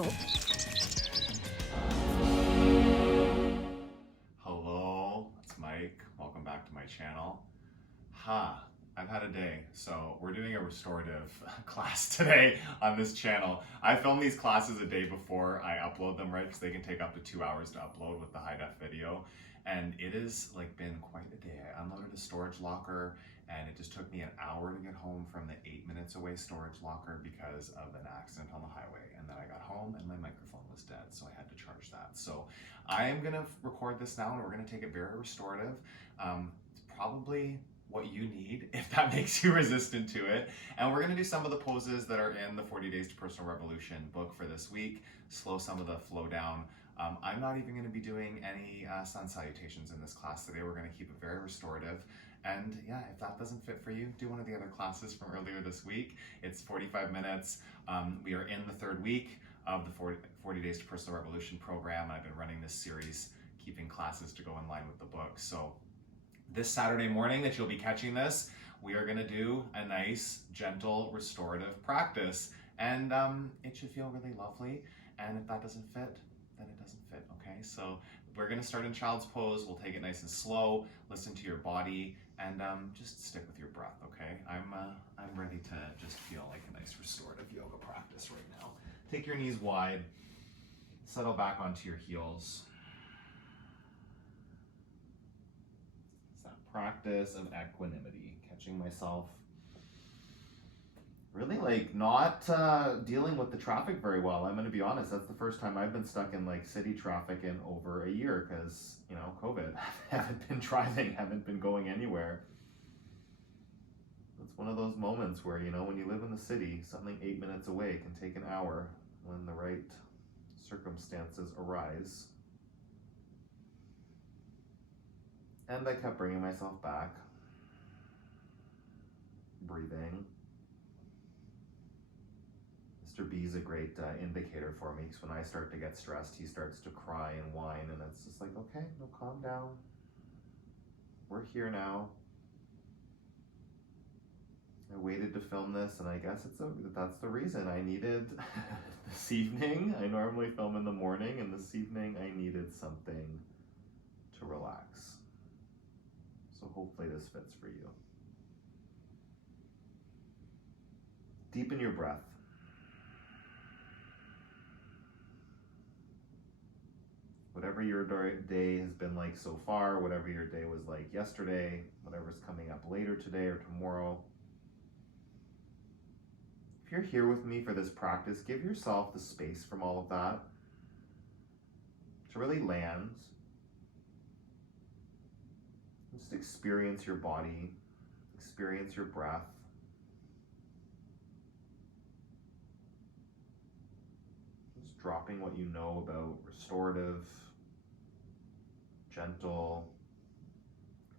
channel. Hello, it's Mike. Welcome back to my channel. I've had a day. So we're doing a restorative class today on this channel. I film these classes a day before I upload them, right? Because they can take up to 2 hours to upload with the high def video. And it has been quite a day. I unloaded a storage locker and it just took me an hour to get home from the 8 minutes away storage locker because of an accident on the highway. And then I got home and my microphone was dead, so I had to charge that. So I am gonna record this now and we're gonna take it very restorative. It's probably what you need if that makes you resistant to it. And we're gonna do some of the poses that are in the 40 Days to Personal Revolution book for this week, slow some of the flow down. I'm not even gonna be doing any sun salutations in this class today. We're gonna keep it very restorative. And yeah, if that doesn't fit for you, do one of the other classes from earlier this week. It's 45 minutes. We are in the third week of the 40 Days to Personal Revolution program. I've been running this series, keeping classes to go in line with the book. So this Saturday morning that you'll be catching this, we are gonna do a nice, gentle, restorative practice. And it should feel really lovely. And if that doesn't fit, then it doesn't fit, okay? So we're gonna start in child's pose. We'll take it nice and slow, listen to your body, and just stick with your breath, okay? I'm ready to just feel like a nice restorative yoga practice right now. Take your knees wide, settle back onto your heels. It's that practice of equanimity, catching myself really not dealing with the traffic very well. I'm gonna be honest, that's the first time I've been stuck in city traffic in over a year because, COVID. Haven't been driving, haven't been going anywhere. It's one of those moments where, when you live in the city, something 8 minutes away can take an hour when the right circumstances arise. And I kept bringing myself back, breathing. Mr. B is a great indicator for me because when I start to get stressed, he starts to cry and whine, and it's just like, okay, no, calm down. We're here now. I waited to film this, and I guess that's the reason I needed this evening. I normally film in the morning, and this evening I needed something to relax. So hopefully this fits for you. Deepen your breath. Whatever your day has been like so far, whatever your day was like yesterday, whatever's coming up later today or tomorrow. If you're here with me for this practice, give yourself the space from all of that to really land. Just experience your body, experience your breath. Just dropping what you know about restorative, gentle,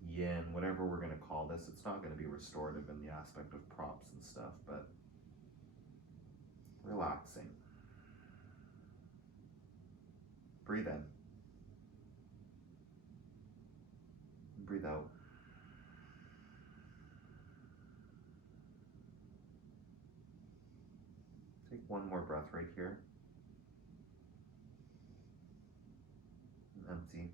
yin, whatever we're going to call this. It's not going to be restorative in the aspect of props and stuff, but relaxing. Breathe in. Breathe out. Take one more breath right here. Empty.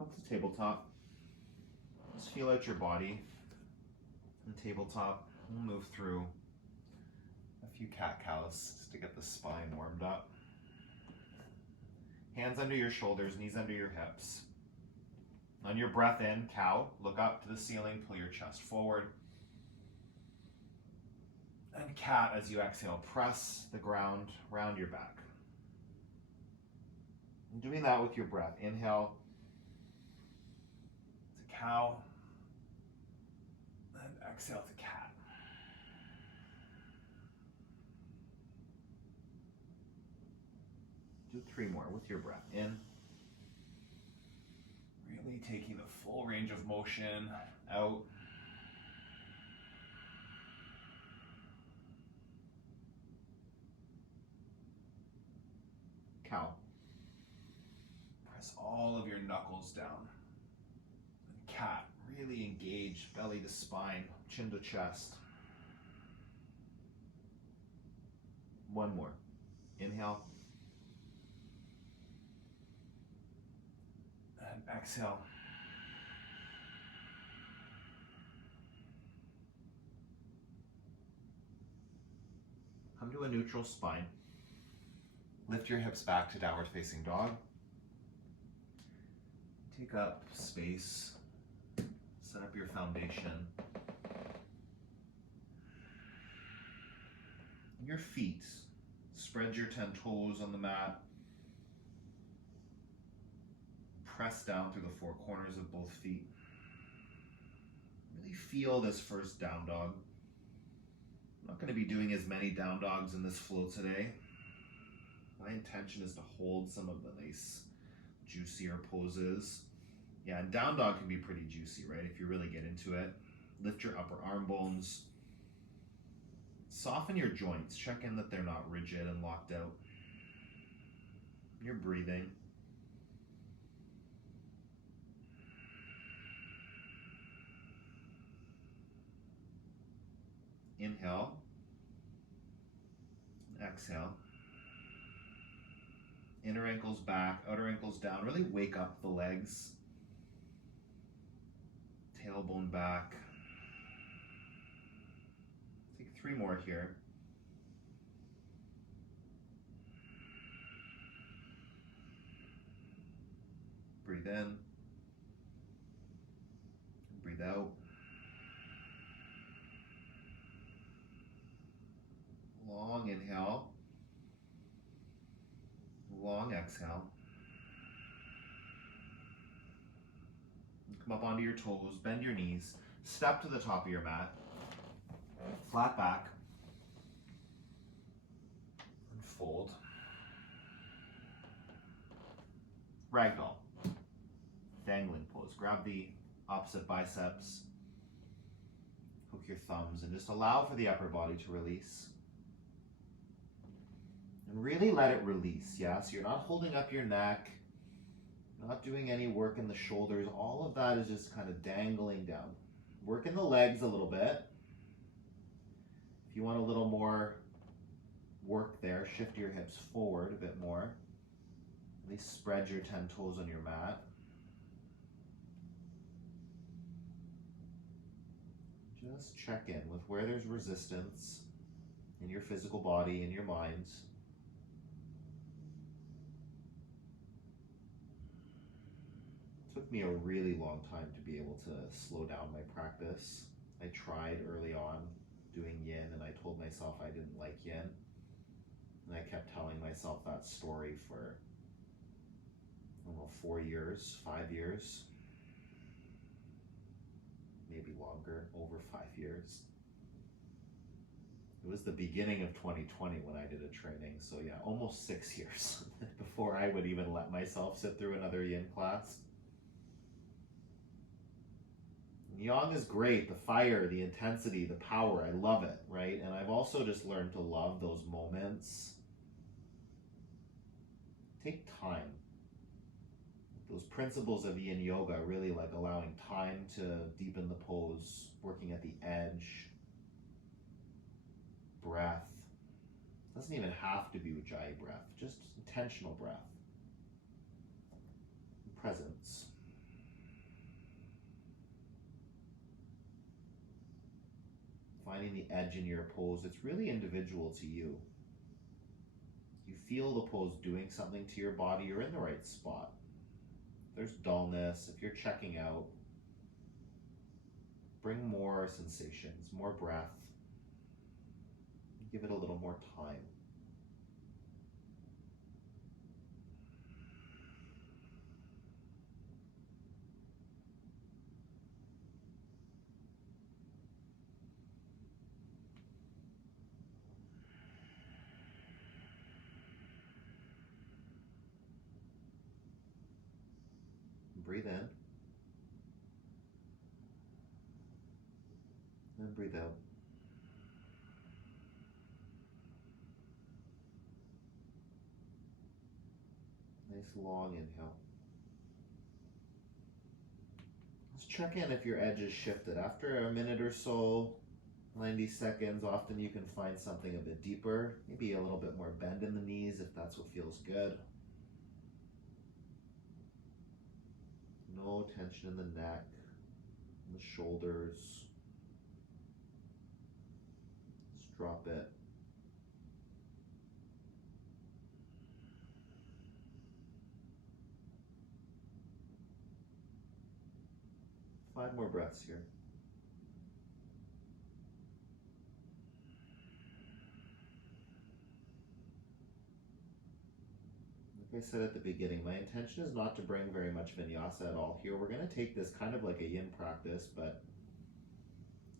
Up to tabletop. Just feel out your body. And tabletop, we'll move through a few cat-cows just to get the spine warmed up. Hands under your shoulders, knees under your hips. On your breath in, cow, look up to the ceiling, pull your chest forward. And cat, as you exhale, press the ground round your back. And doing that with your breath. Inhale to cow, and exhale to cat. Do 3 more with your breath. In. Really taking the full range of motion. Out. Cow. Press all of your knuckles down. And cat. Really engage belly to spine, chin to chest. One more. Inhale. And exhale. Come to a neutral spine. Lift your hips back to downward facing dog. Take up space. Set up your foundation. Your feet. Spread your 10 toes on the mat. Press down through the four corners of both feet. Really feel this first down dog. I'm not going to be doing as many down dogs in this flow today. My intention is to hold some of the nice, juicier poses. Yeah, and down dog can be pretty juicy, right? If you really get into it. Lift your upper arm bones. Soften your joints. Check in that they're not rigid and locked out. You're breathing. Inhale. Exhale. Inner ankles back, outer ankles down. Really wake up the legs. Tailbone back. Take 3 more here. Breathe in. Breathe out. Long inhale. Long exhale. Come up onto your toes, bend your knees, step to the top of your mat, flat back, and fold. Ragdoll. Dangling pose. Grab the opposite biceps, hook your thumbs, and just allow for the upper body to release. And really let it release, yeah? So you're not holding up your neck, not doing any work in the shoulders. All of that is just kind of dangling down. Work in the legs a little bit. If you want a little more work there, shift your hips forward a bit more. At least spread your 10 toes on your mat. Just check in with where there's resistance in your physical body, in your mind. Took me a really long time to be able to slow down my practice. I tried early on doing yin and I told myself I didn't like yin. And I kept telling myself that story for, I don't know, 4 years, 5 years, maybe longer, over 5 years. It was the beginning of 2020 when I did a training. So yeah, almost 6 years before I would even let myself sit through another yin class. Yang is great, the fire, the intensity, the power, I love it, right? And I've also just learned to love those moments. Take time. Those principles of yin yoga, really like allowing time to deepen the pose, working at the edge, breath. It doesn't even have to be ujjayi breath, just intentional breath. Presence. Finding the edge in your pose, it's really individual to you. You feel the pose doing something to your body, you're in the right spot. If there's dullness, if you're checking out, bring more sensations, more breath. Give it a little more time. Breathe in. And breathe out. Nice long inhale. Let's check in if your edge is shifted. After a minute or so, 90 seconds, often you can find something a bit deeper, maybe a little bit more bend in the knees if that's what feels good. No tension in the neck, in the shoulders. Just drop it. Five more breaths here. Like I said at the beginning, my intention is not to bring very much vinyasa at all here. We're going to take this kind of like a yin practice, but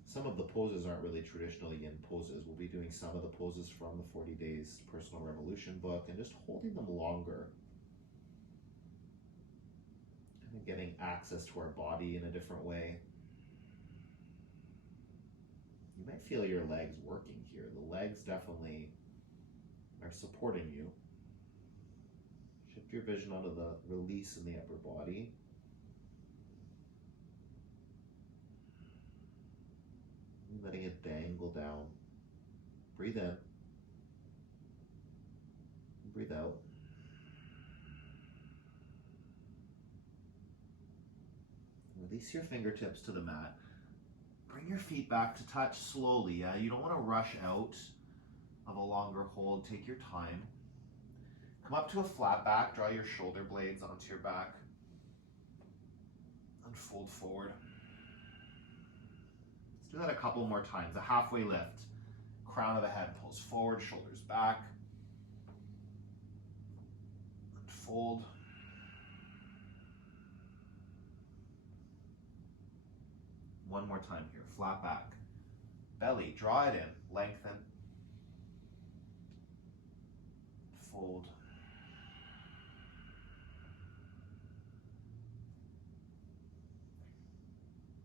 some of the poses aren't really traditional yin poses. We'll be doing some of the poses from the 40 Days Personal Revolution book and just holding them longer. Kind of getting access to our body in a different way. You might feel your legs working here. The legs definitely are supporting you. Shift your vision onto the release in the upper body. And letting it dangle down. Breathe in. Breathe out. Release your fingertips to the mat. Bring your feet back to touch slowly. Yeah? You don't want to rush out of a longer hold. Take your time. Come up to a flat back. Draw your shoulder blades onto your back. And fold forward. Let's do that a couple more times. A halfway lift. Crown of the head pulls forward, shoulders back. And fold. One more time here. Flat back. Belly, draw it in. Lengthen. Fold.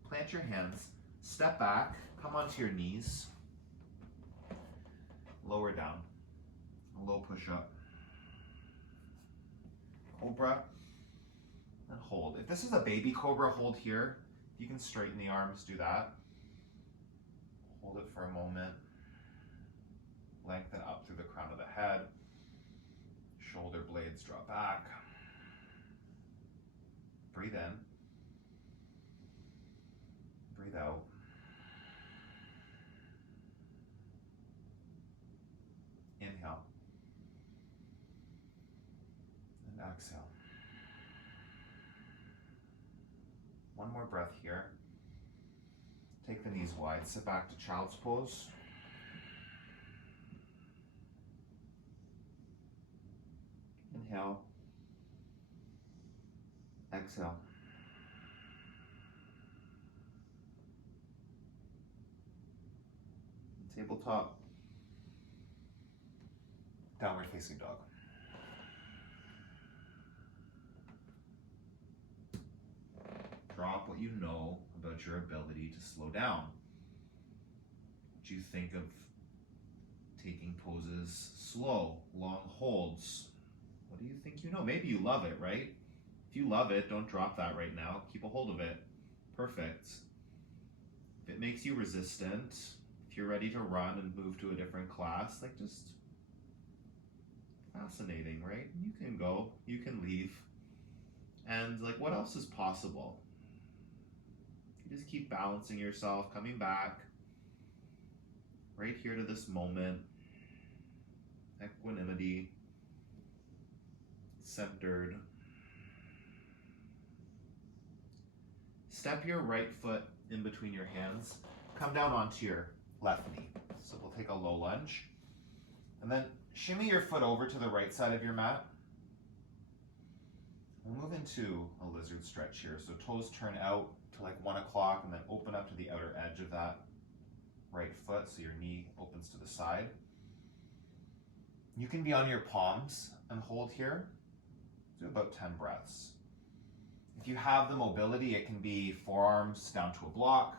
Plant your hands. Step back. Come onto your knees. Lower down. A low push up. Cobra. And hold. If this is a baby cobra, hold here. If you can straighten the arms, do that. Hold it for a moment. Lengthen up through the crown of the head. Shoulder blades draw back. Breathe in. Breathe out. Inhale. And exhale. One more breath here. Take the knees wide. Sit back to child's pose. Inhale. Exhale. Tabletop. Downward facing dog. Drop what you know about your ability to slow down. What you think of taking poses slow, long holds. What do you think you know? Maybe you love it, right? If you love it, don't drop that right now. Keep a hold of it. Perfect. If it makes you resistant, if you're ready to run and move to a different class, like just fascinating, right? You can go, you can leave. And like, what else is possible? You just keep balancing yourself, coming back right here to this moment. Equanimity, centered. Step your right foot in between your hands. Come down onto your left knee. So we'll take a low lunge. And then shimmy your foot over to the right side of your mat. We'll move into a lizard stretch here. So toes turn out to like 1 o'clock and then open up to the outer edge of that right foot so your knee opens to the side. You can be on your palms and hold here. Do about 10 breaths. If you have the mobility, it can be forearms down to a block.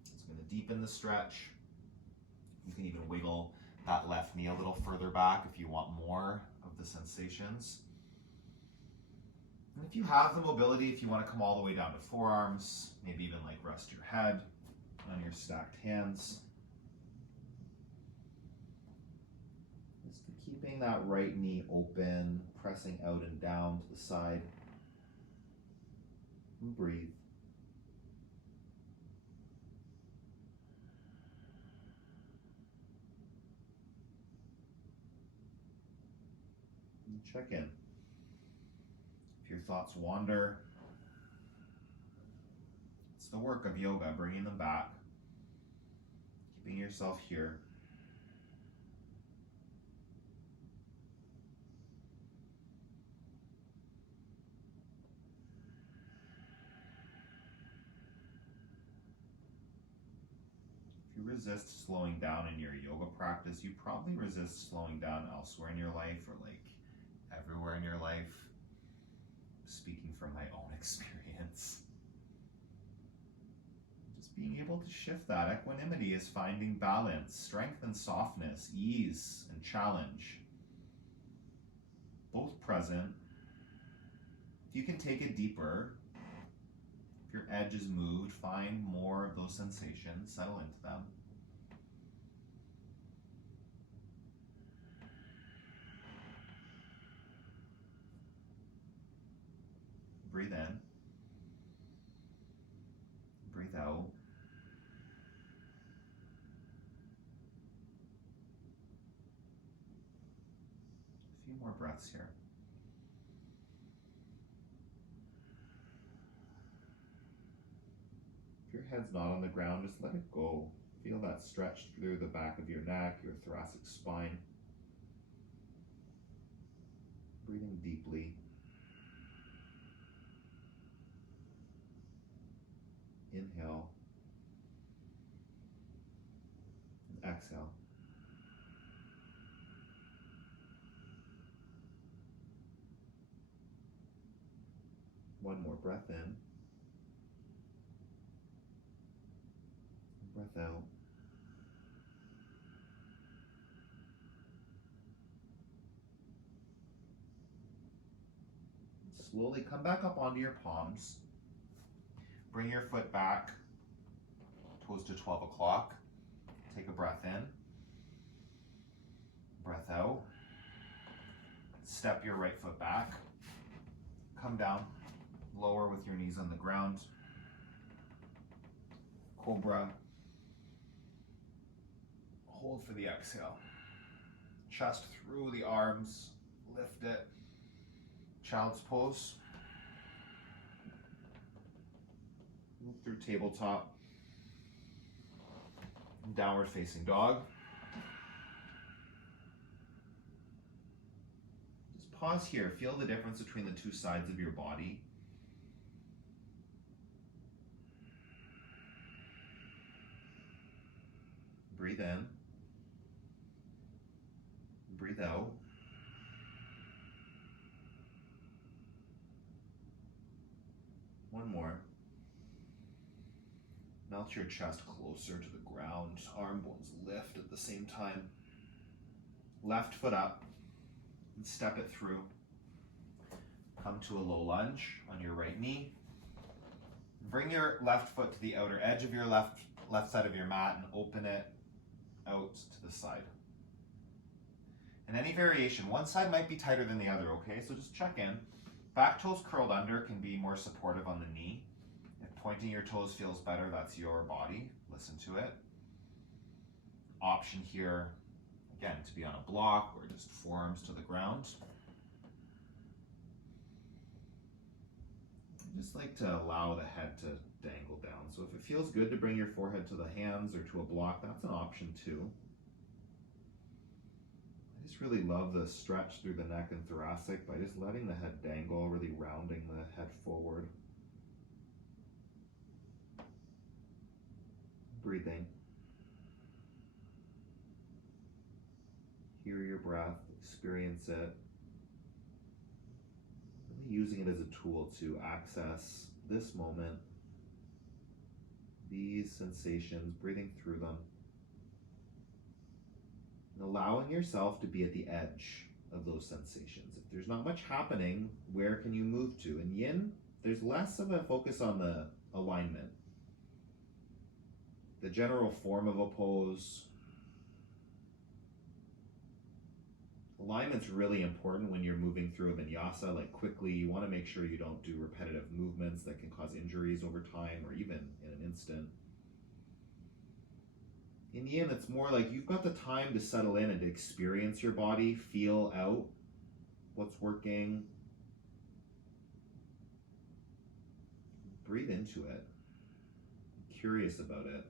It's going to deepen the stretch. You can even wiggle that left knee a little further back if you want more of the sensations. And if you have the mobility, if you want to come all the way down to forearms, maybe even like rest your head on your stacked hands. Just keeping that right knee open, pressing out and down to the side. And breathe. And check in. If your thoughts wander, it's the work of yoga, bringing them back, keeping yourself here. If you resist slowing down in your yoga practice, you probably resist slowing down elsewhere in your life, or like everywhere in your life. Speaking from my own experience. Just being able to shift that. Equanimity is finding balance, strength and softness, ease and challenge. Both present. If you can take it deeper, if your edge is moved, find more of those sensations, settle into them. Breathe in. Breathe out. A few more breaths here. If your head's not on the ground, just let it go. Feel that stretch through the back of your neck, your thoracic spine. Breathing deeply. Inhale and exhale. One more breath in. Breath out. Slowly come back up onto your palms. Bring your foot back, toes to 12 o'clock. Take a breath in, breath out. Step your right foot back. Come down, lower with your knees on the ground. Cobra. Hold for the exhale. Chest through the arms, lift it. Child's pose. Move through tabletop. Downward facing dog. Just pause here. Feel the difference between the two sides of your body. Breathe in. Breathe out. One more. Melt your chest closer to the ground. Arm bones lift at the same time. Left foot up and step it through. Come to a low lunge on your right knee. Bring your left foot to the outer edge of your left side of your mat and open it out to the side. And any variation, one side might be tighter than the other, okay? So just check in. Back toes curled under can be more supportive on the knee. If pointing your toes feels better, that's your body. Listen to it. Option here, again, to be on a block or just forearms to the ground. I just like to allow the head to dangle down. So if it feels good to bring your forehead to the hands or to a block, that's an option too. I just really love the stretch through the neck and thoracic by just letting the head dangle, really rounding the head forward. Breathing. Hear your breath, experience it. Really using it as a tool to access this moment, these sensations, breathing through them. And allowing yourself to be at the edge of those sensations. If there's not much happening, where can you move to? In yin, there's less of a focus on the alignment. The general form of a pose. Alignment's really important when you're moving through a vinyasa, like quickly. You want to make sure you don't do repetitive movements that can cause injuries over time or even in an instant. In yin, it's more like you've got the time to settle in and to experience your body, feel out what's working. Breathe into it. Be curious about it.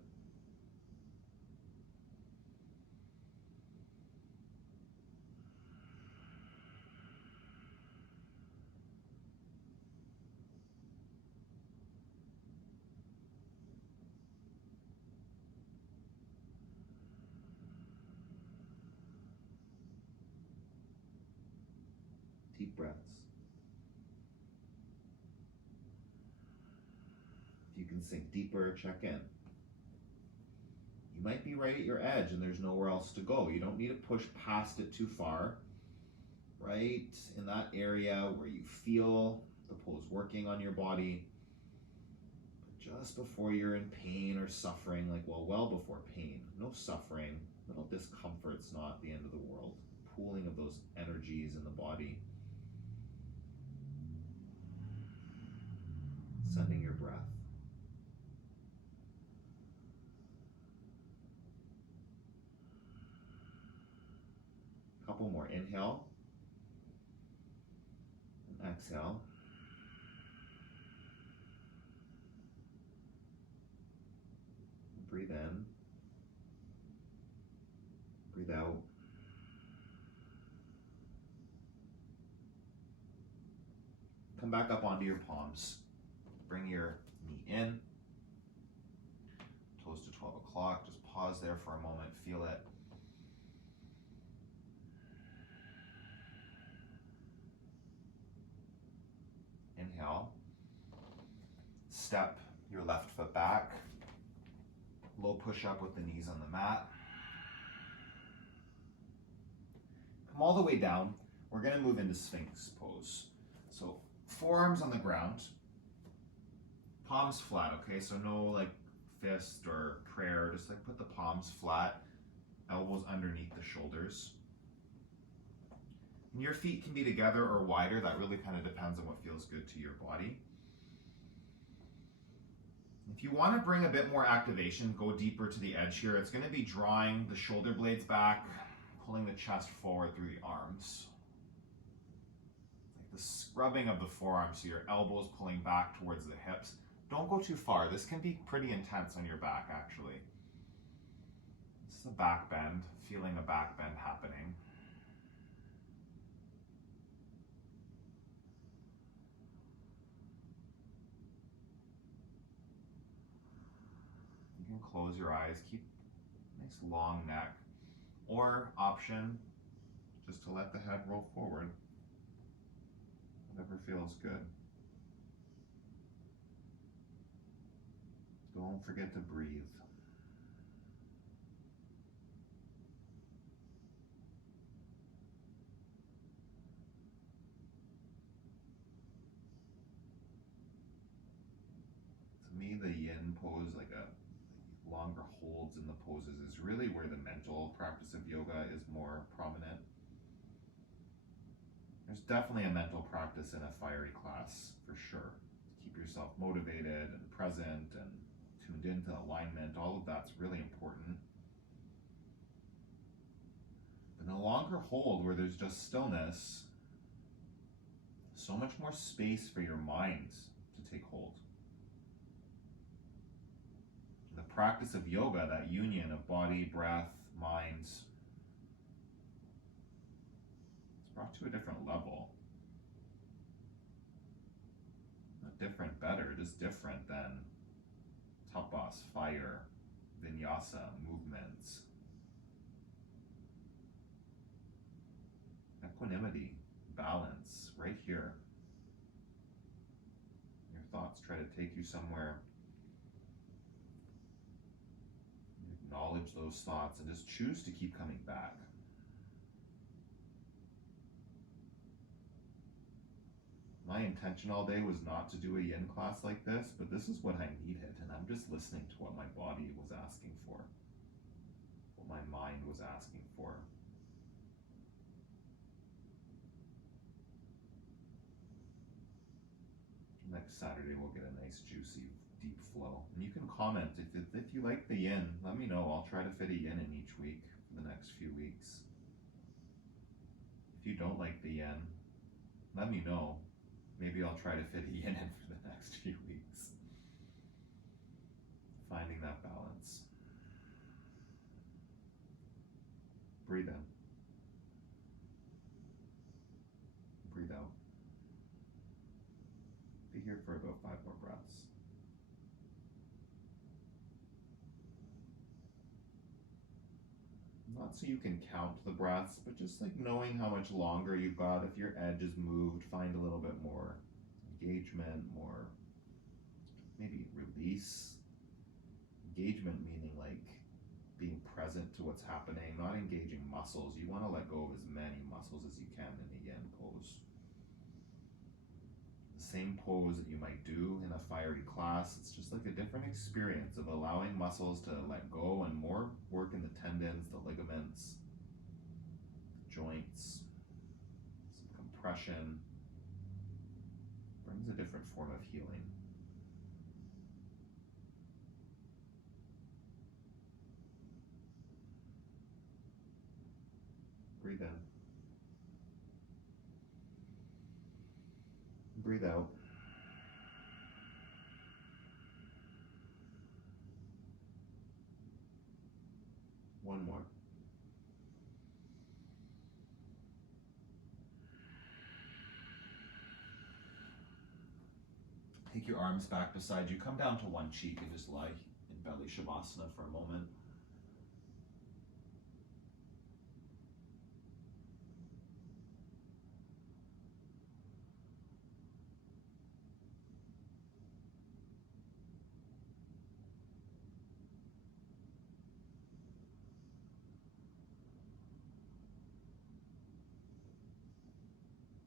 Deep breaths. If you can sink deeper, check in. You might be right at your edge and there's nowhere else to go. You don't need to push past it too far. Right in that area where you feel the pose working on your body. But just before you're in pain or suffering, like well before pain, no suffering, little discomfort's not the end of the world. Pooling of those energies in the body. Sending your breath. Couple more. Inhale. And exhale. Breathe in. Breathe out. Come back up onto your palms. Bring your knee in, toes to 12 o'clock. Just pause there for a moment, feel it. Inhale. Step your left foot back. Low push up with the knees on the mat. Come all the way down. We're going to move into Sphinx pose. So forearms on the ground. Palms flat, okay? So no like fist or prayer, just like put the palms flat, elbows underneath the shoulders. And your feet can be together or wider, that really kind of depends on what feels good to your body. If you want to bring a bit more activation, go deeper to the edge here. It's going to be drawing the shoulder blades back, pulling the chest forward through the arms. Like the scrubbing of the forearms, so your elbows pulling back towards the hips. Don't go too far. This can be pretty intense on your back, actually. This is a back bend, feeling a back bend happening. You can close your eyes, keep a nice long neck, or option, just to let the head roll forward. Whatever feels good. Don't forget to breathe. To me, the yin pose, like a longer holds in the poses, is really where the mental practice of yoga is more prominent. There's definitely a mental practice in a fiery class, for sure. To keep yourself motivated and present and tuned into alignment, all of that's really important. But in a longer hold where there's just stillness, so much more space for your mind to take hold. The practice of yoga, that union of body, breath, mind, it's brought to a different level. Not different, better, just different than tapas, fire, vinyasa, movements. Equanimity, balance, right here. Your thoughts try to take you somewhere. You acknowledge those thoughts and just choose to keep coming back. My intention all day was not to do a yin class like this, but this is what I needed, and I'm just listening to what my body was asking for, what my mind was asking for. Next Saturday we'll get a nice juicy deep flow. And you can comment if you like the yin, let me know. I'll try to fit a yin in each week for the next few weeks. If you don't like the yin, let me know. Maybe I'll try to fit a yin in for the next few weeks. Finding that balance. Breathe in. Breathe out. Be here for about 5 more breaths. Not so you can count the breaths, but just like knowing how much longer you've got. If your edge is moved, find a little bit more engagement, more maybe release. Engagement meaning like being present to what's happening, not engaging muscles. You want to let go of as many muscles as you can in a yin pose. Same pose that you might do in a fiery class. It's just like a different experience of allowing muscles to let go and more work in the tendons, the ligaments, the joints, some compression. Brings a different form of healing. Breathe in. Breathe out. One more. Take your arms back beside you. Come down to one cheek and just lie in belly shavasana for a moment.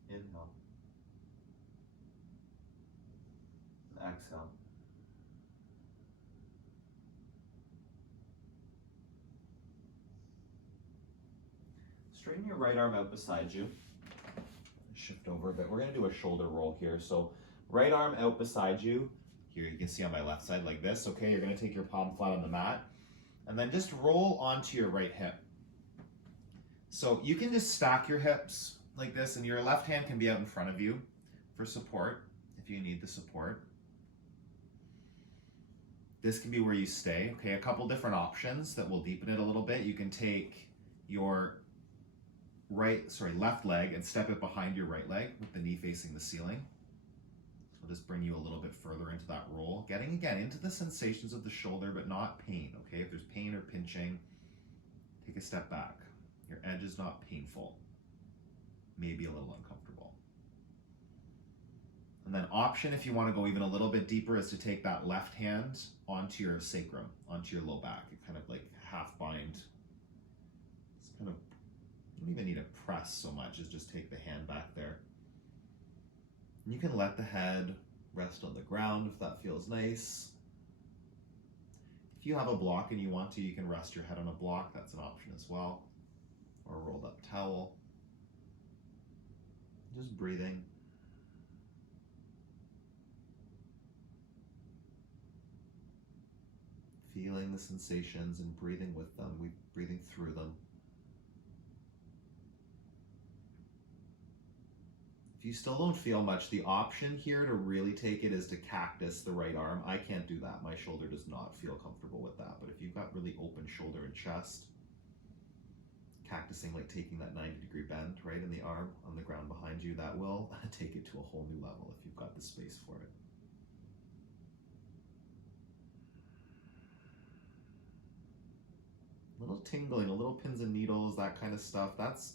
Inhale. Exhale. Straighten your right arm out beside you. Shift over a bit. We're going to do a shoulder roll here. So right arm out beside you. Here you can see on my left side like this. Okay, you're going to take your palm flat on the mat and then just roll onto your right hip. So you can just stack your hips like this, and your left hand can be out in front of you for support if you need the support. This can be where you stay. Okay, a couple different options that will deepen it a little bit. You can take your left leg and step it behind your right leg with the knee facing the ceiling. So just bring you a little bit further into that roll. Getting again into the sensations of the shoulder, but not pain. Okay, if there's pain or pinching, take a step back. Your edge is not painful. Maybe a little uncomfortable. And then option, if you want to go even a little bit deeper, is to take that left hand onto your sacrum, onto your low back. You kind of like half bind. It's kind of, you don't even need to press so much as just take the hand back there. And you can let the head rest on the ground if that feels nice. If you have a block and you want to, you can rest your head on a block. That's an option as well. Or a rolled up towel. Just breathing. Feeling the sensations and breathing with them, breathing through them. If you still don't feel much, the option here to really take it is to cactus the right arm. I can't do that. My shoulder does not feel comfortable with that. But if you've got really open shoulder and chest, cactusing, like taking that 90-degree bend right in the arm on the ground behind you, that will take it to a whole new level if you've got the space for it. A little tingling, a little pins and needles, that kind of stuff. That's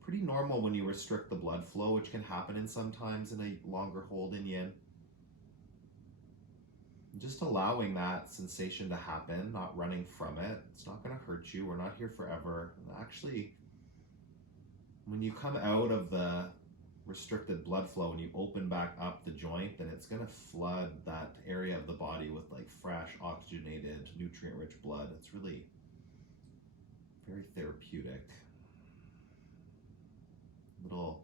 pretty normal when you restrict the blood flow, which can happen sometimes in a longer hold in yin. Just allowing that sensation to happen, not running from it. It's not going to hurt you. We're not here forever. And actually, when you come out of the restricted blood flow, when you open back up the joint, then it's going to flood that area of the body with like fresh, oxygenated, nutrient-rich blood. It's really very therapeutic. Little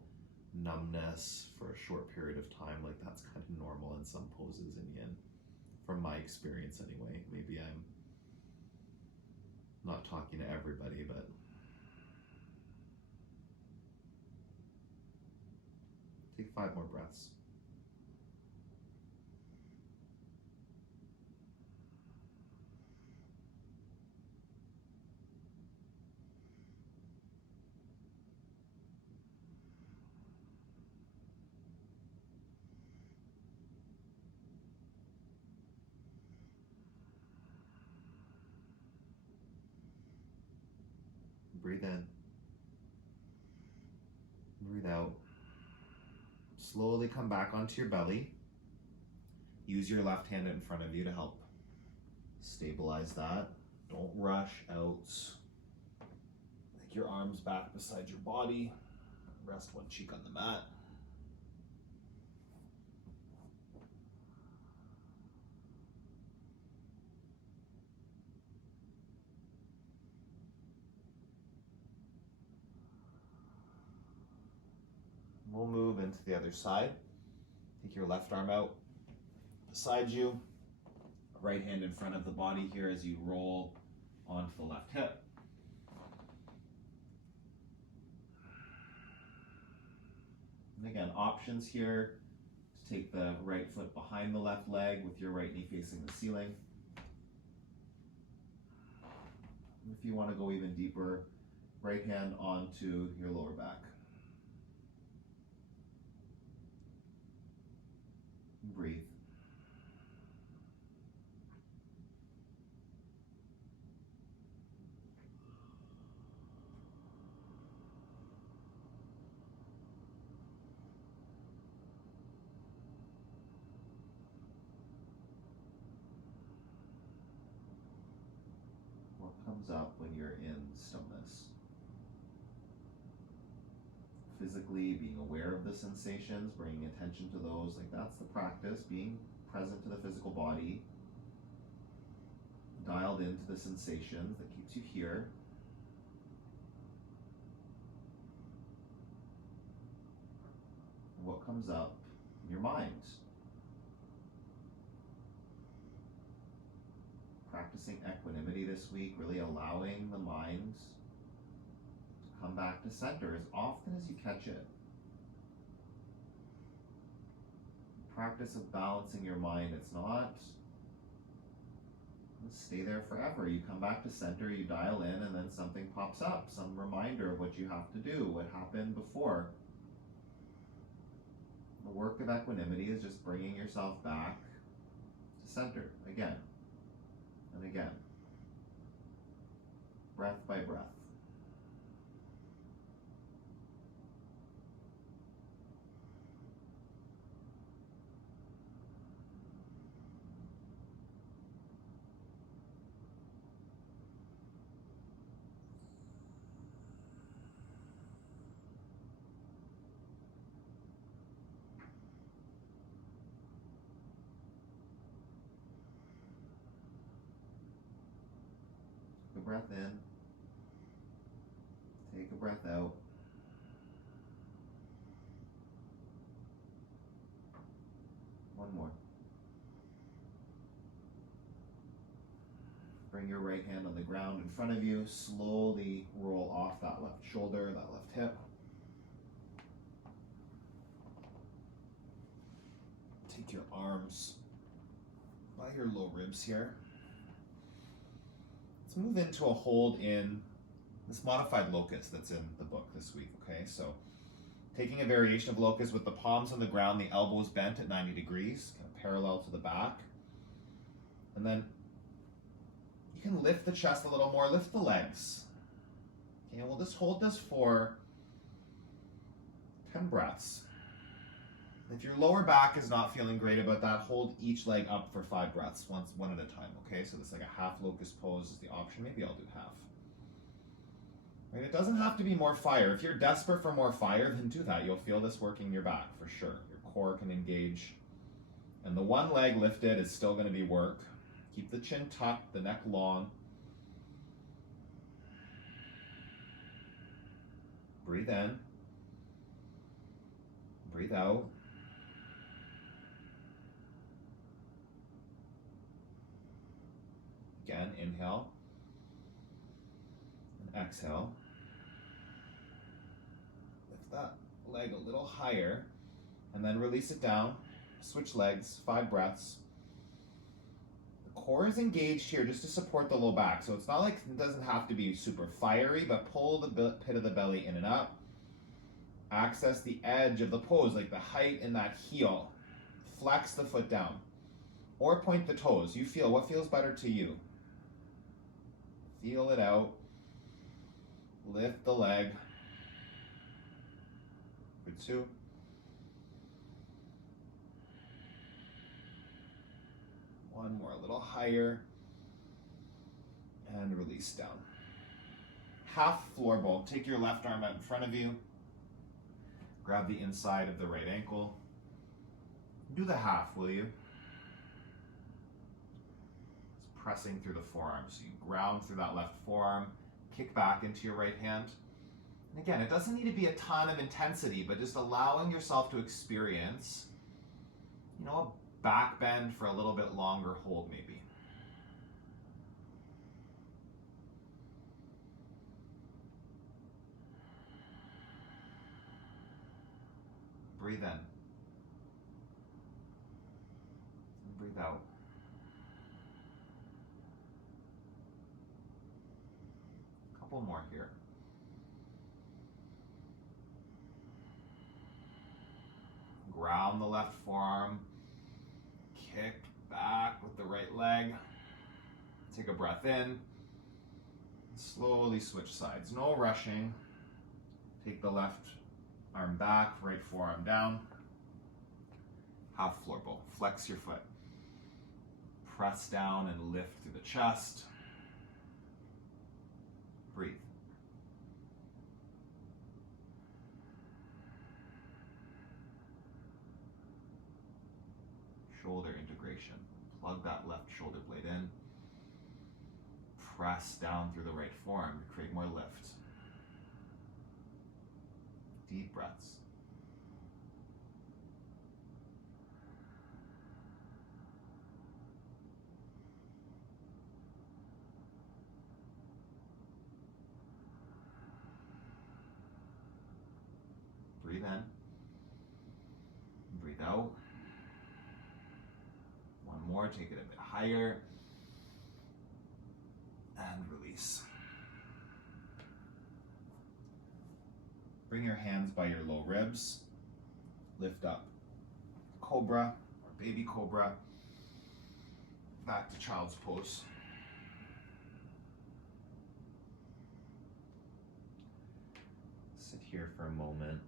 numbness for a short period of time, like that's kind of normal in some poses in yin, from my experience anyway. Maybe I'm not talking to everybody, but take 5 more breaths. Breathe in. Breathe out. Slowly come back onto your belly. Use your left hand in front of you to help stabilize that. Don't rush out. Take your arms back beside your body. Rest one cheek on the mat. We'll move into the other side. Take your left arm out beside you. Right hand in front of the body here as you roll onto the left hip. And again, options here to take the right foot behind the left leg with your right knee facing the ceiling. If you want to go even deeper, right hand onto your lower back. Breathe. What comes up when you're in stillness? Physically being aware of the sensations, bringing attention to those, like that's the practice, being present to the physical body, dialed into the sensations that keeps you here. And what comes up in your mind? Practicing equanimity this week, really allowing the mind come back to center as often as you catch it. Practice of balancing your mind. It's not stay there forever. You come back to center, you dial in, and then something pops up, some reminder of what you have to do, what happened before. The work of equanimity is just bringing yourself back to center again and again, breath by breath. Take a breath in, take a breath out. One more. Bring your right hand on the ground in front of you. Slowly roll off that left shoulder, that left hip. Take your arms by your low ribs here. Let's move into a hold in this modified locust that's in the book this week, okay? So taking a variation of locust with the palms on the ground, the elbows bent at 90 degrees, kind of parallel to the back. And then you can lift the chest a little more, lift the legs. Okay, we'll just hold this for 10 breaths. If your lower back is not feeling great about that, hold each leg up for 5 breaths, one at a time, okay? So this like a half locust pose is the option. Maybe I'll do half. Right? It doesn't have to be more fire. If you're desperate for more fire, then do that. You'll feel this working your back for sure. Your core can engage. And the one leg lifted is still going to be work. Keep the chin tucked, the neck long. Breathe in. Breathe out. Again, inhale. And exhale. Lift that leg a little higher. And then release it down. Switch legs, 5 breaths. The core is engaged here just to support the low back. So it's not like it doesn't have to be super fiery, but pull the pit of the belly in and up. Access the edge of the pose, like the height in that heel. Flex the foot down. Or point the toes. You feel, what feels better to you? Feel it out. Lift the leg. Good, 2. One more, a little higher. And release down. Half floor bowl. Take your left arm out in front of you. Grab the inside of the right ankle. Do the half, will you? It's pressing through the forearm. So you ground through that left forearm, kick back into your right hand. And again, it doesn't need to be a ton of intensity, but just allowing yourself to experience, you know, a back bend for a little bit longer hold maybe. Breathe in. And breathe out. A couple more here. Ground the left forearm. Kick back with the right leg. Take a breath in. Slowly switch sides. No rushing. Take the left arm back, right forearm down. Half floor bowl. Flex your foot. Press down and lift through the chest. Breathe. Shoulder integration. Plug that left shoulder blade in. Press down through the right forearm to create more lift. Deep breaths. Breathe in. Breathe out. One more, take it a bit higher. And release. Bring your hands by your low ribs. Lift up. Cobra or baby cobra. Back to child's pose. Sit here for a moment.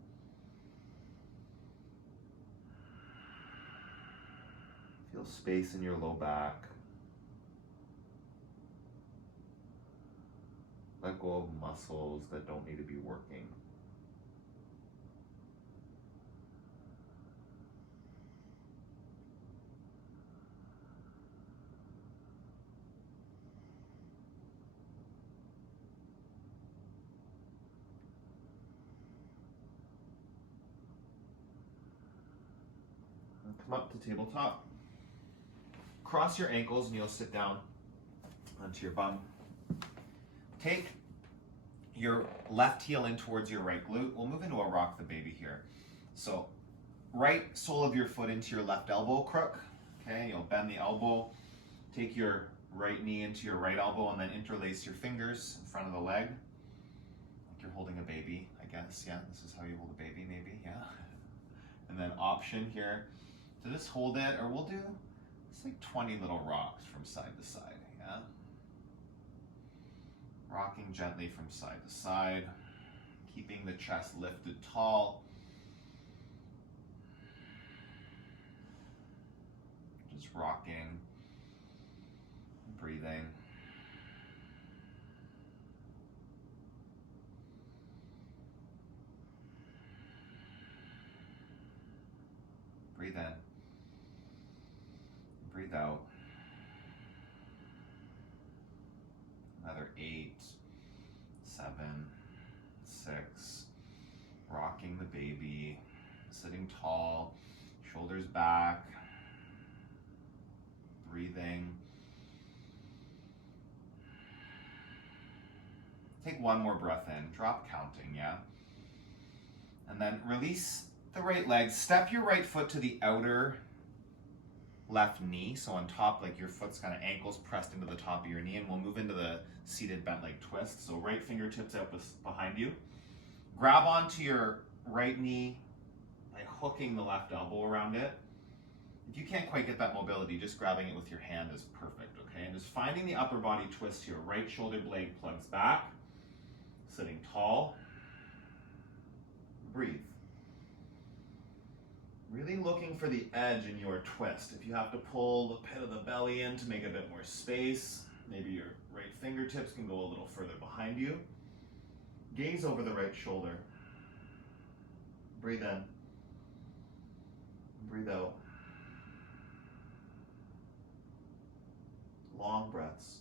Feel space in your low back. Let go of muscles that don't need to be working. Come up to tabletop. Cross your ankles and you'll sit down onto your bum. Take your left heel in towards your right glute. We'll move into a rock the baby here. So right sole of your foot into your left elbow crook. Okay, you'll bend the elbow. Take your right knee into your right elbow and then interlace your fingers in front of the leg. Like you're holding a baby, I guess. Yeah, this is how you hold a baby maybe, yeah. And then option here to just hold it, or we'll do, it's like 20 little rocks from side to side, yeah? Rocking gently from side to side, keeping the chest lifted tall. Just rocking, breathing. Breathe in. Breathe out. Another 8, 7, 6. Rocking the baby. Sitting tall. Shoulders back. Breathing. Take one more breath in. Drop counting, yeah? And then release the right leg. Step your right foot to the outer left knee. So on top, like your foot's kind of ankles pressed into the top of your knee, and we'll move into the seated bent leg twist. So right fingertips out behind you. Grab onto your right knee by hooking the left elbow around it. If you can't quite get that mobility, just grabbing it with your hand is perfect, okay? And just finding the upper body twist here. Right shoulder blade plugs back. Sitting tall. Breathe. Really looking for the edge in your twist. If you have to pull the pit of the belly in to make a bit more space, maybe your right fingertips can go a little further behind you. Gaze over the right shoulder. Breathe in. Breathe out. Long breaths.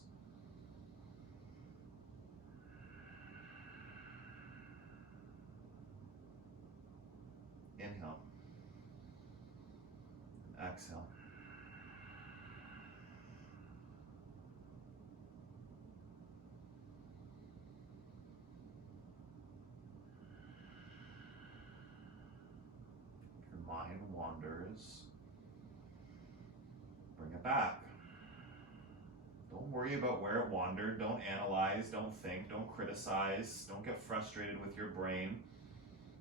Inhale. Exhale. Your mind wanders. Bring it back. Don't worry about where it wandered. Don't analyze, don't think, don't criticize, don't get frustrated with your brain.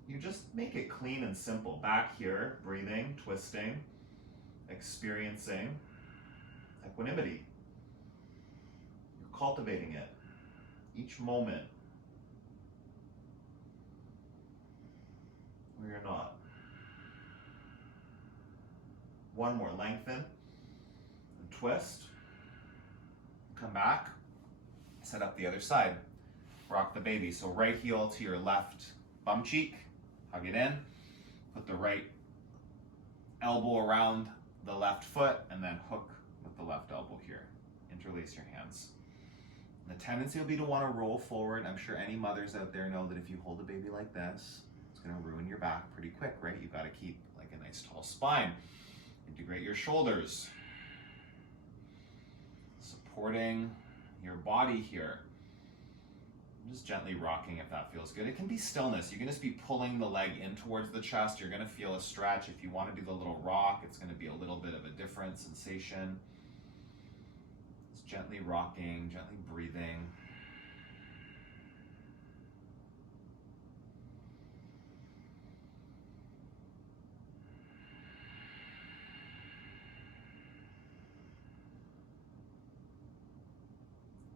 You just make it clean and simple. Back here, breathing, twisting, experiencing equanimity. You're cultivating it each moment where you're not. One more, lengthen and twist. Come back, set up the other side. Rock the baby. So right heel to your left bum cheek, hug it in. Put the right elbow around the left foot and then hook with the left elbow here. Interlace your hands. The tendency will be to want to roll forward. I'm sure any mothers out there know that if you hold a baby like this, it's going to ruin your back pretty quick, right? You've got to keep like a nice tall spine. Integrate your shoulders. Supporting your body here. Just gently rocking if that feels good. It can be stillness. You can just be pulling the leg in towards the chest. You're going to feel a stretch. If you want to do the little rock, it's going to be a little bit of a different sensation. Just gently rocking, gently breathing.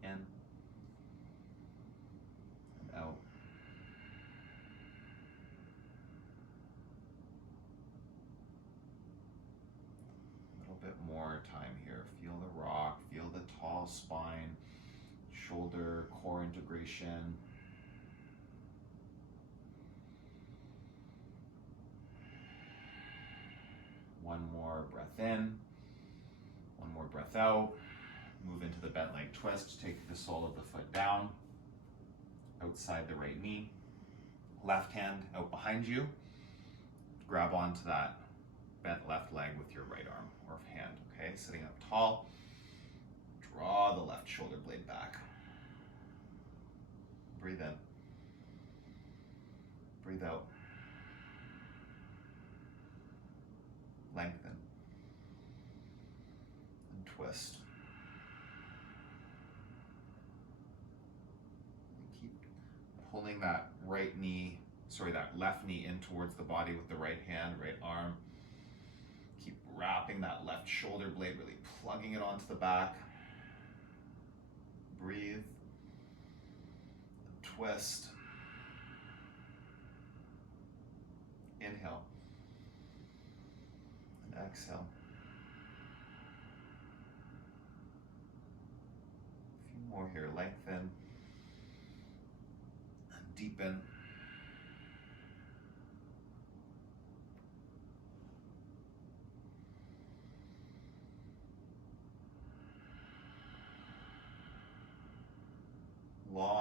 In and out. A little bit more time here. Feel the rock, feel the tall spine, shoulder, core integration. One more breath in, one more breath out. Move into the bent leg twist. Take the sole of the foot down, outside the right knee. Left hand out behind you. Grab onto that bent left leg with your right arm or hand, okay? Sitting up tall. Draw the left shoulder blade back. Breathe in. Breathe out. Lengthen. And twist. Pulling that that left knee in towards the body with the right hand, right arm. Keep wrapping that left shoulder blade, really plugging it onto the back. Breathe. Twist. Inhale. And exhale. A few more here. Lengthen. Deepen.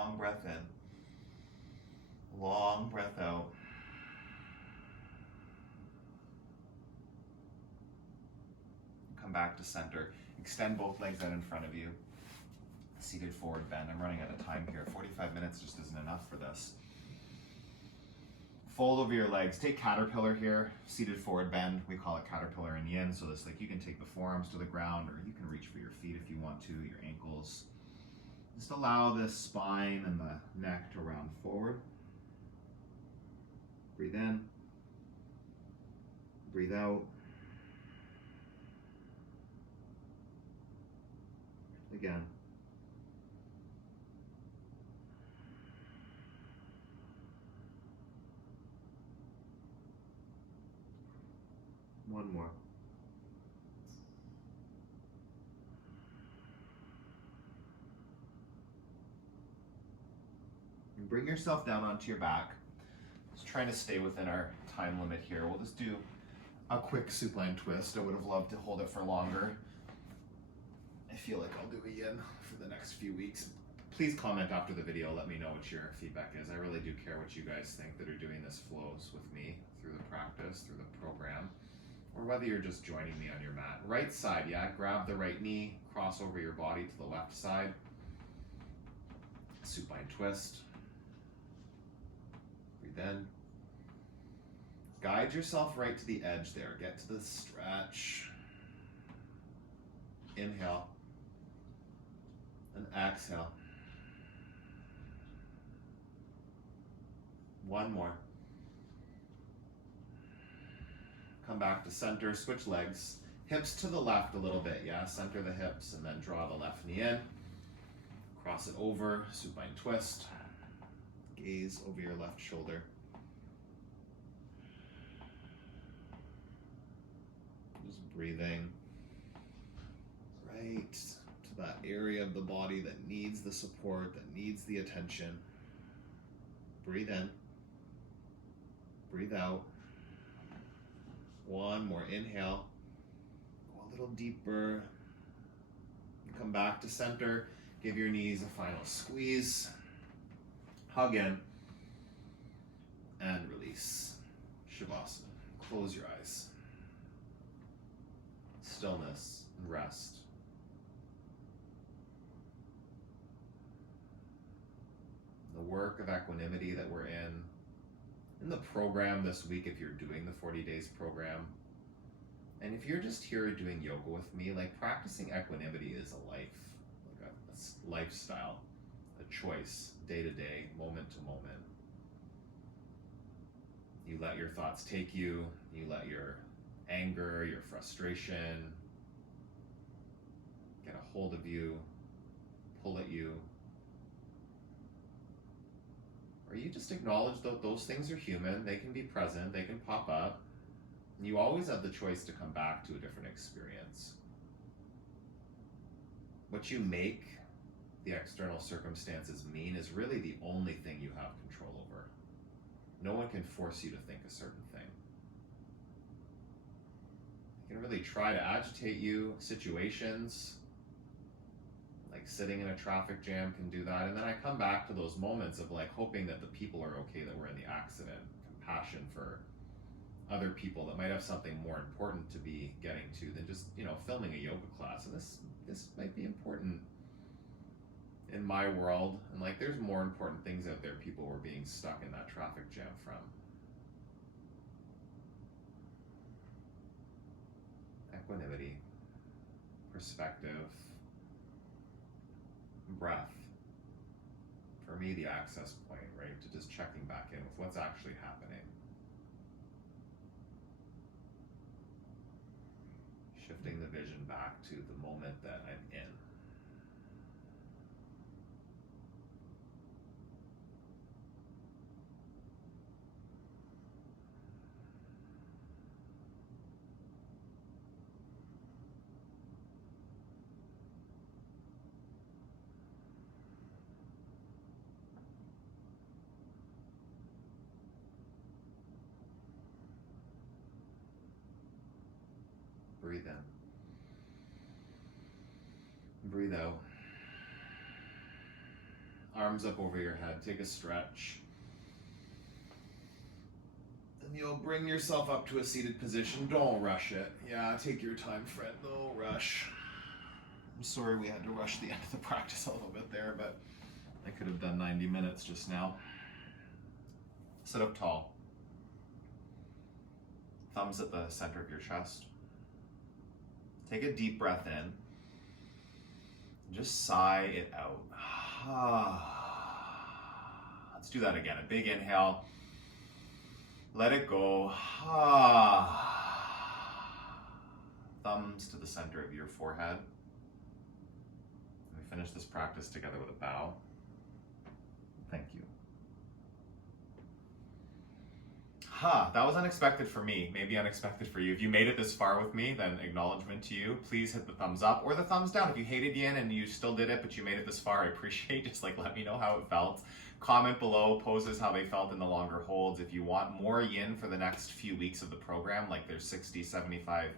Long breath in. Long breath out. Come back to center. Extend both legs out in front of you. Seated forward bend. I'm running out of time here. 45 minutes just isn't enough for this. Fold over your legs. Take caterpillar here. Seated forward bend. We call it caterpillar in yin. So this, like, you can take the forearms to the ground, or you can reach for your feet if you want to, your ankles. Just allow this spine and the neck to round forward. Breathe in. Breathe out. Again. One more. And bring yourself down onto your back. Just trying to stay within our time limit here. We'll just do a quick supine twist. I would have loved to hold it for longer. I feel like I'll do a yin for the next few weeks. Please comment after the video. Let me know what your feedback is. I really do care what you guys think that are doing this flows with me through the practice, through the program, or whether you're just joining me on your mat. Right side, yeah, grab the right knee, cross over your body to the left side. Supine twist. Breathe in. Guide yourself right to the edge there. Get to the stretch. Inhale. And exhale. One more. Come back to center, switch legs. Hips to the left a little bit, yeah? Center the hips and then draw the left knee in. Cross it over, supine twist. Gaze over your left shoulder. Just breathing right to that area of the body that needs the support, that needs the attention. Breathe in. Breathe out. One more inhale. Go a little deeper. Come back to center. Give your knees a final squeeze. Hug in. And release. Shavasana. Close your eyes. Stillness and rest. The work of equanimity that we're in the program this week, if you're doing the 40 days program, and if you're just here doing yoga with me, like, practicing equanimity is a life, like a lifestyle, a choice, day to day, moment to moment. You let your thoughts take you, you let your anger, your frustration get a hold of you, pull at you. Or you just acknowledge that those things are human, they can be present, they can pop up. You always have the choice to come back to a different experience. What you make the external circumstances mean is really the only thing you have control over. No one can force you to think a certain thing. It can really try to agitate you. Situations like sitting in a traffic jam can do that. And then I come back to those moments of, like, hoping that the people are okay that were in the accident, compassion for other people that might have something more important to be getting to than just, filming a yoga class. And this might be important in my world. And, like, there's more important things out there people were being stuck in that traffic jam from. Equanimity, perspective, breath. For me, the access point, right, to just checking back in with what's actually happening. Shifting the vision back to the moment that I'm in. Breathe in. Breathe out. Arms up over your head. Take a stretch. And you'll bring yourself up to a seated position. Don't rush it. Yeah, take your time, friend. No rush. I'm sorry we had to rush the end of the practice a little bit there, but I could have done 90 minutes just now. Sit up tall. Thumbs at the center of your chest. Take a deep breath in. Just sigh it out. Let's do that again. A big inhale. Let it go. Thumbs to the center of your forehead. We finish this practice together with a bow. Thank you. That was unexpected for me, maybe unexpected for you. If you made it this far with me, then acknowledgement to you. Please hit the thumbs up or the thumbs down. If you hated yin and you still did it, but you made it this far, I appreciate it. Just like let me know how it felt. Comment below, poses, how they felt in the longer holds. If you want more yin for the next few weeks of the program, like there's 60, 75,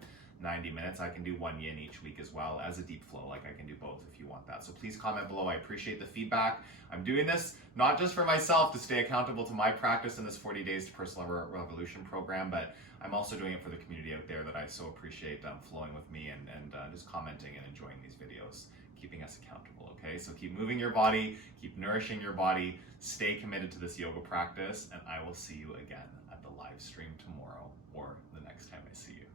90 minutes, I can do one yin each week as well as a deep flow. Like I can do both if you want that. So please comment below. I appreciate the feedback. I'm doing this not just for myself to stay accountable to my practice in this 40 Days to Personal Revolution program, but I'm also doing it for the community out there that I so appreciate flowing with me and just commenting and enjoying these videos, keeping us accountable, okay? So keep moving your body, keep nourishing your body, stay committed to this yoga practice, and I will see you again at the live stream tomorrow or the next time I see you.